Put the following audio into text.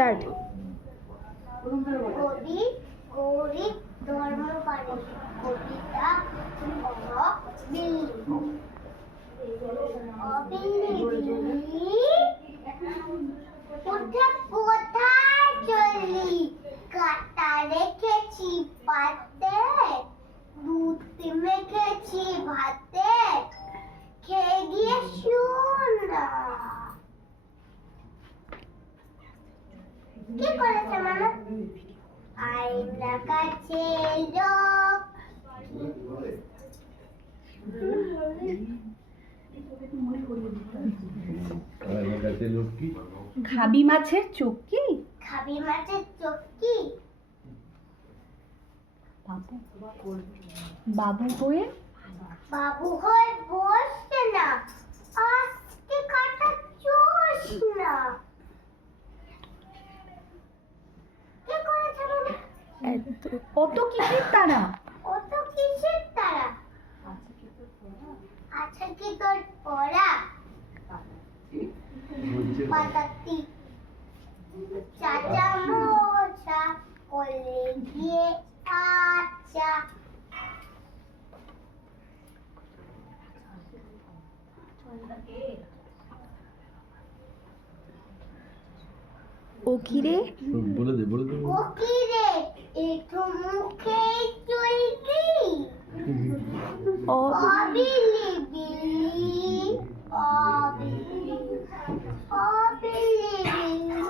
Start. কবি গরিব ধর্মকারী কবিতা কোথায় চললি কাটা রেখেছি পাতে দুধ মেখেছি ভাতে খেয়ে গিয়ে শুন না। কি করেছে মামা? আয়না কাছে লোক খাবি মাছের চক্কি, খাবি মাছের চক্কি বাবু হয়ে বসছে না আস্তে কাটা চোষ না। কি করেছে মামা? অত কিসের তারা? অত কিসের তারা? আচ্ছা কি তোর পড়া পাতাতি চাচা মোচা কোলে গিয়ে আচ্ছা ও কি রে? বলে দে ও কি রে একটু মুখে চলবি অবিলি বিলি অবিলি অবিলি বিলি